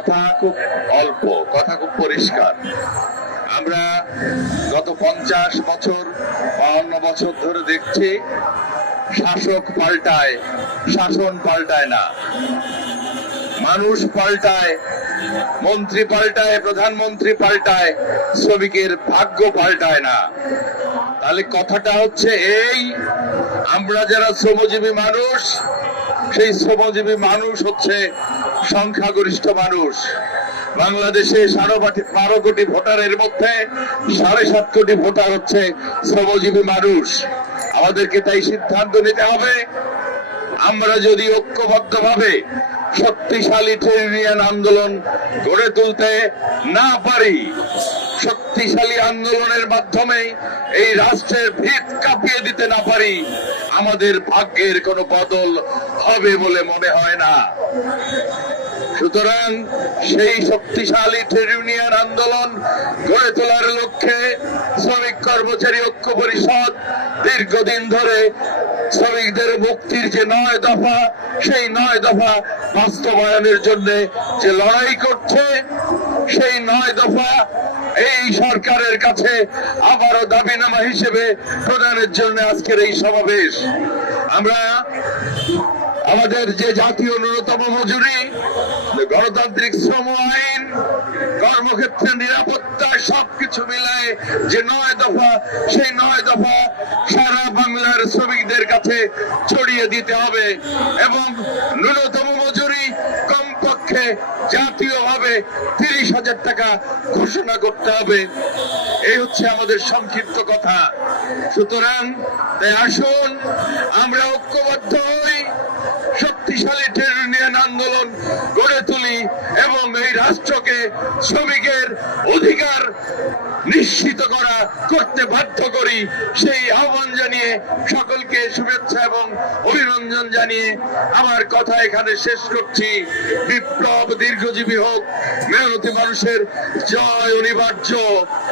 কথা খুব অল্প, কথা খুব পরিষ্কার। আমরা গত 50 বছর 52 বছর ধরে দেখছি শাসক পাল্টায়, শাসন পাল্টায় না। মানুষ পাল্টায়, মন্ত্রী পাল্টায়, প্রধানমন্ত্রী পাল্টায়, শ্রমিকের ভাগ্য পাল্টায় না। তাহলে কথাটা হচ্ছে এই, আমরা যারা শ্রমজীবী মানুষ, সেই শ্রমজীবী মানুষ হচ্ছে সংখ্যাগরিষ্ঠ মানুষ। বাংলাদেশে 12.5 কোটি ভোটারের মধ্যে 7.5 কোটি ভোটার হচ্ছে শ্রমজীবী মানুষ। আমাদেরকে তাই সিদ্ধান্ত নিতে হবে, আমরা যদি ঐক্যবদ্ধভাবে শক্তিশালী ট্রেড ইউনিয়ন আন্দোলন গড়ে তুলতে না পারি, শক্তিশালী আন্দোলনের মাধ্যমে এই রাষ্ট্রের ভিত কাঁপিয়ে দিতে না পারি, আমাদের ভাগ্যের কোনো বদল হবে বলে মনে হয় না। সুতরাং সেই শক্তিশালী ট্রেড ইউনিয়ন আন্দোলন গড়ে তোলার লক্ষ্যে শ্রমিক কর্মচারী ঐক্য পরিষদ দীর্ঘদিন ধরে শ্রমিকদের মুক্তির যে 9 দফা, সেই 9 দফা বাস্তবায়নের জন্য যে লড়াই করছে, সেই 9 দফা এই সরকারের কাছে আবারও দাবিনামা হিসেবে প্রদানের জন্য আজকের এই সমাবেশ। আমরা আমাদের যে জাতীয় ন্যূনতম মজুরি, গণতান্ত্রিক শ্রম আইন, কর্মক্ষেত্রে নিরাপত্তা, সবকিছু মিলায় যে 9 দফা, সেই 9 দফা সারা বাংলার শ্রমিকদের কাছে ছড়িয়ে দিতে হবে এবং ন্যূনতম মজুরি কমপক্ষে জাতীয়ভাবে 30,000 টাকা ঘোষণা করতে হবে। এই হচ্ছে আমাদের সংক্ষিপ্ত কথা। সুতরাং আসুন আমরা ঐক্যবদ্ধ হই, শক্তিশালী ট্রেড ইউনিয়ন আন্দোলন গড়ে তুলি এবং এই রাষ্ট্রকে শ্রমিকের অধিকার নিশ্চিত করতে বাধ্য করি। সেই আহ্বান জানিয়ে সকলকে শুভেচ্ছা এবং অভিনন্দন জানিয়ে আমার কথা এখানে শেষ করছি। বিপ্লব দীর্ঘজীবী হোক, মেহনতি মানুষের জয় অনিবার্য।